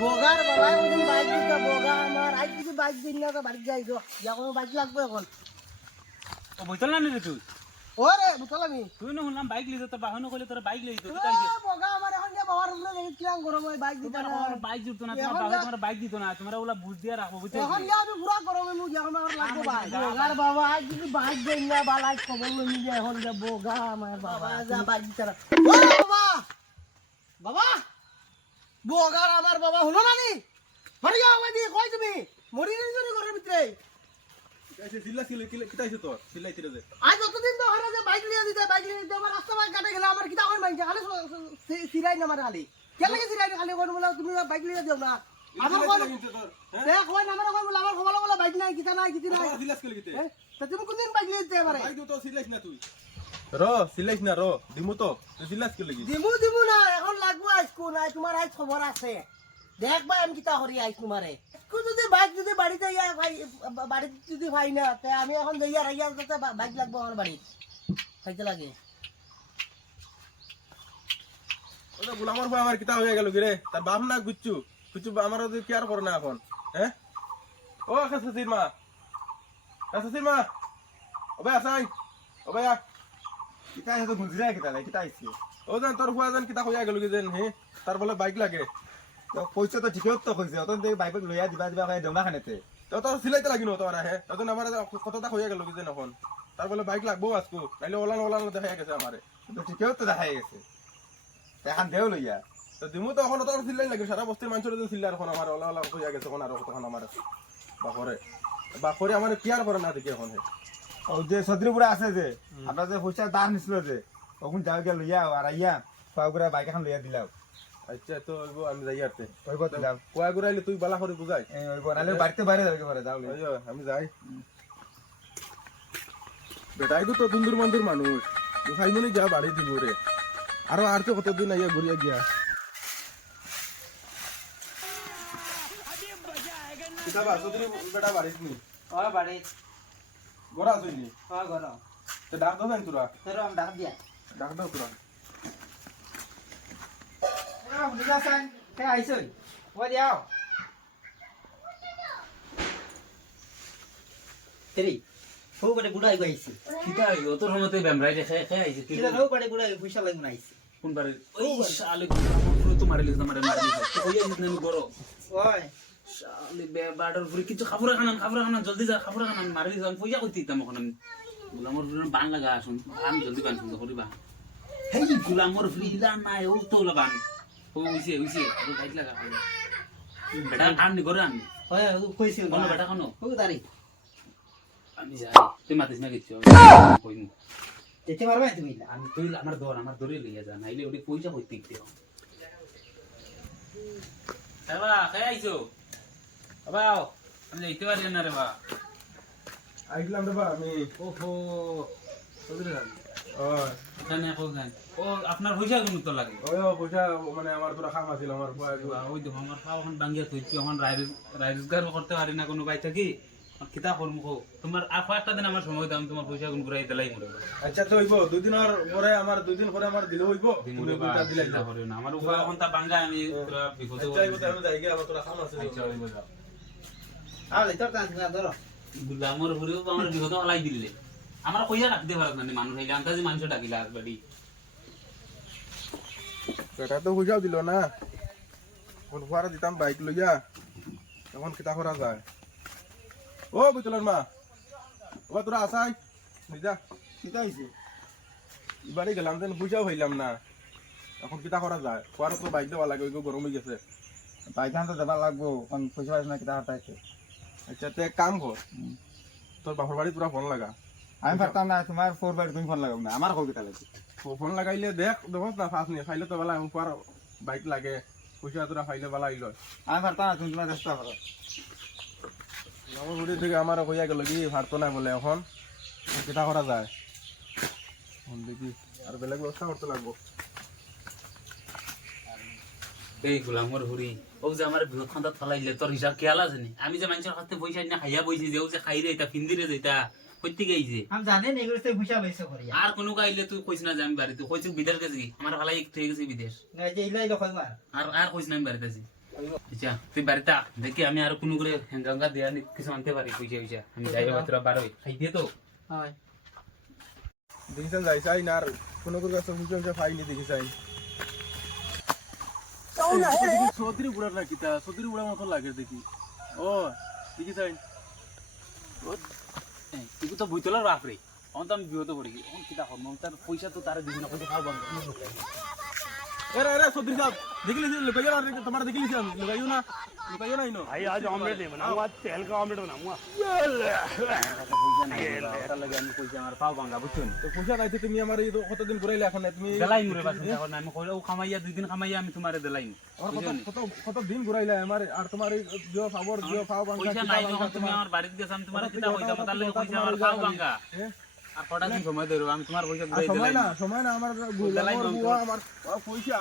বগার বাবাই কোনদিন বাইক দিতে বগা আমার আজ কিছু বাইক দিন না তো বাড়ি যাই তো যা কোনো বাইক লাগবে এখন ও বইতল না রে তুই ওরে বুঝল আমি তুই না শুনলাম বাইক লিজ তো বাহন কইলে তোর বাইক লিজ তো ও বগা আমার এখন যে বাবার উপরে দেখি কিরাম গরম হয় বাইক দিতে না বাইক জুড়তো না তোমার বাবা তোমার বাইক দিত না তোমরা ওলা বুঝ দিয়া রাখো বুঝছো এখন যে আমি পুরা গরম আমি যখন আমার লাগবে বাইক বগার বাবা আজ কিছু বাইক দেন না বালাই খবর লই যে এখন যে বগা আমার বাবা যা বাইক দিতে না ও বাবা বাবা বগার আমার বাবা হলো না নি মরে যাও আমি দিয়ে কই তুমি মরি নি জন্য ঘরের ভিতরে আইছে জিল্লা ছিল কিতাইছে তোর সিলাই তিরে দে আজ অতদিন তো হারা যে বাইক নিয়ে দিতে আমার রাস্তা বাইক কাটে গেল আমার কিতা কই মাইছে খালি সিরাই না মারে খালি কে লাগে সিরাই খালি কোন বলা তুমি বাইক নিয়ে দিও না আমার কোন দেখ কই না আমার কই বলা আমার খবর বলা বাইক নাই কিতা নাই কিতি নাই সিলাস কইলে কিতে তা তুমি কোন দিন বাইক নিয়ে দিতে পারে বাইক তো সিলাইছ না তুই সিলাইছ না দিমু তো তুই সিলাস কইলে কি দিমু না এখন লাগবো আজ কোন আজ তোমার আজ খবর আছে দেখ ভাই আমি কিতা করি আজ তোমারে যদি বাইক যদি বাড়িতে ইয়া ভাই বাড়িতে যদি ভাই না তে আমি এখন যাইয়া রাইয়া যাতে বাইক লাগবো আমার বাড়ি খাইতে লাগে ওটা গোলামর ভাই আমার কিতা হয়ে গেল কি রে তার বাপ না গুচ্চু গুচ্চু আমার ওদের কেয়ার করে না এখন হ্যাঁ ও কাসির মা ওবে আসাই ওবে আ কিতা হেতো বুঝরা কিতা লাই কিতা আইছে ও জান তোর ফুয়া জান কিতা হয়ে গেল কি যেন হে তার বলে বাইক লাগে তো পয়সা তো ঠিকই তো কইছে অতন দেই বাইক লইয়া দিবা কই দেউনা খানেতে তো তোর সিলাইতে লাগিনো তোর হে তখন আমার কতটা হয়ে গেল কি যেন এখন তার বলে বাইক লাগবো আজকো নাইলে ওলান দেখা গেছে আমারে তো ঠিকই তো দেখাই গেছে এখন দেও লইয়া তো দিমু তো এখন তোর সিলাই লাগে সারা বস্তির মানুষের যে সিলার এখন আমার ওলা হয়ে গেছে এখন আর কতক্ষণ আমার বাপরে আমার কেয়ার করে না দেখি এখন হে ও যে সদরিপুরা আছে যে আমরা যে পয়সা দান নিছিল যে তখন যাও গিয়া লইয়া আর আইয়া পাউগুরা বাইক এখন লইয়া দিলাও আচ্ছা তো আমি যাই আরতে কইব তো যাও কোয়া গুরাইলে তুই বালা করে বুঝাই ওই বনালে বাড়িতে বাইরে যাবে পারে যাও লইয়া আমি যাই বেটাই তো দুন্দুর মন্দির মানুষ খাইমনি যা বাড়ি দিব রে আর তো কতদিন আইয়া ঘুরিয়া গিয়া কিতাবা সদরি বেটা বাড়িস নি ও বাড়ি গোরা তুইনি ও ঘর তো ডাক দাও তোরা তোর আমি ডাক দিয়া ডাক দাও তোরা বুঝা সান কে আইছই ও দিয়াও তেরি হো বড় গুড়াই গাইছি কিতা ও তোর সময়তে বেমরাই দেখে আইছে তুই কিলা হো বড় গুড়াই পয়সা লাগু নাইছি কোন বারে ওই শালে পুরো তো মারিলিস না মারিলিস ওই আমি গরো ওই শালে বে বাড়ার পুরো কিছু খাবরা খানা জলদি যা খাবরা খানা মারিলিস আমি পয়সা কইতে দিতাম এখন আমি গোলামর পুরো বান লাগা আসুন আমি জলদি বান শুনতে করিবা হেই গোলামর ফ্রিলা না ও তো লাগান ও হইছে আর বাইক লাগা বেটা কাম নি করে আমি ওই কইছি কোন বেটা কোন ও দাঁড়ি আমি যাই তুই মাতিস না কিছু কইনি যেতে পারবে তুমি আমি তুই আমার দরে লইয়া যা নাইলে ওটি পয়সা কইতে দিও বাবা খাই আইছো বাবা আমি যাইতে পারি না রে বাবা আইলাম রে বা আমি ওহো সদরে ও এখানে কোন ও আপনার পয়সা কোন তো লাগে ওই পয়সা মানে আমার তোরা খাম আছিল আমার ওই তো আমার খাওয়া এখন বাঙ্গিয়া তুইছি এখন রাইজগার করতে পারি না কোনো বাইতে কি কিতা করমু কো তোমার আর কয়েকটা দিন আমার সময় দাও আমি তোমার পয়সা গুণ ঘুরাই দিলাই মরে আচ্ছা তো হইব দুই দিন পরে আমার দিলে হইব দিলে দুইটা দিলে চিন্তা করিও না আমার উপায় এখন তা বাঙ্গা আমি তোরা বিপদে আচ্ছা হইব আমি যাই গিয়া আমার তোরা খাম আছে আচ্ছা হইব যাও আলে তোর টান না ধরো গুলামর ঘুরেও আমার বিপদে হলাই দিলে আমার পয়সা রাখতে পারত না মানুষ হইলে আন্তাজি মানুষ ডাকিলা আসবাড়ি বেটা তো পয়সাও দিল না কোন ফুয়ারা দিতাম বাইক লইয়া এখন কিতা করা যায় ও বুতলার মা ও তোরা আসাই নিজা কিতা হইছে বাড়ি গেলাম দেন পয়সাও হইলাম না এখন কিতা করা যায় ফুয়ারা তো বাইক দেওয়া লাগে গরম হয়ে গেছে বাইকান তো দেবা লাগবো কোন পয়সা পাইছ না কিতা হাতাইছে আচ্ছা তো এক কাম কর তোর বাপর বাড়ি পুরা ফোন লাগা আমি পারতাম না তোমার ফোর বাই তুমি ফোন লাগাও না আমার কও কিতা লাগে ফোন লাগাইলে দেখো না ফাঁস নিয়ে খাইলে তো বেলা ফুয়ার বাইক লাগে পয়সা তোরা খাইলে বেলা আইল আমি পারতাম না তুমি তোমার চেষ্টা করো আমার বাড়ি থেকে আমার হইয়া গেল কি ভারতো না বলে এখন কিতা করা যায় দেখি আর বেলেগ ব্যবস্থা করতে লাগবো এই গোলামর হুরি ও যে আমার বিপদ খান্তা ফলাইলে তোর হিসাব খেয়াল আছে নি আমি যে মানুষের কাছে পয়সা না খাইয়া বইছি যে ও যে খাই রে এটা ফিন্দিরে যেটা কইতে গাইছে আমি জানি না এগুলো পয়সা পাইছো করিয়া আর কোনো গাইলে তুই কইছ না যে আমি বাড়িতে কইছ বিদেশ গেছি আমার ভালাই একটু হয়ে গেছে বিদেশ না যে ইলাই লখাই মার আর কইছ না আমি বাড়িতে আছি আচ্ছা তুই বাড়িতে আ, দেখি আমি আর কোনো করে গঙ্গা দেয়া কিছু আনতে পারি পয়সা পয়সা আমি যাইবে বাতরা বার হই খাই দিয়ে তো হয় দেখিছেন যাই চাই না আর কোনো করে কাছে পয়সা পয়সা পাইনি দেখিছেন তাও না হে চৌধুরী বুড়ার না কিতা চৌধুরী বুড়ার মতো লাগে দেখি ও দেখিছেন তুই তো বইতলার বাপরে অন তো আমি বিহত পড়ি অন কিতা হল তার পয়সা তো তার দিবি না কত খাওয়া বন্ধ এরা এরা চৌধুরী সাহেব দেখিলি লুকাইও না তোমার দেখিলি লুকাইও না ইনো भाई आज ऑमलेट नहीं बनाऊंगा आज तेल का ऑमलेट बनाऊंगा পয়সা নাই ওটার লাগে আমি পয়সা আমার পাও ভাঙা বুঝছো তো পয়সা নাই তো তুমি আমার এই কতদিন ঘুরাইলে এখন তুমি দেলাই মুরে বাসন এখন আমি কইলো খামাইয়া 2 দিন খামাইয়া আমি তোমারে দেলাই আমার কত দিন ঘুরাইলে আমার আর তোমার এই জিও ফাবর জিও ফাও বাংলা পয়সা নাই যখন তুমি আমার বাড়িতে গেছ আমি তোমার কিতা হইতাম তার লাগে পয়সা আমার খাও ভাঙা আর কটা দিন সময় ধরো আমি তোমার পয়সা দিয়ে সময় দিলাই না আমার দেলাই আমার পয়সা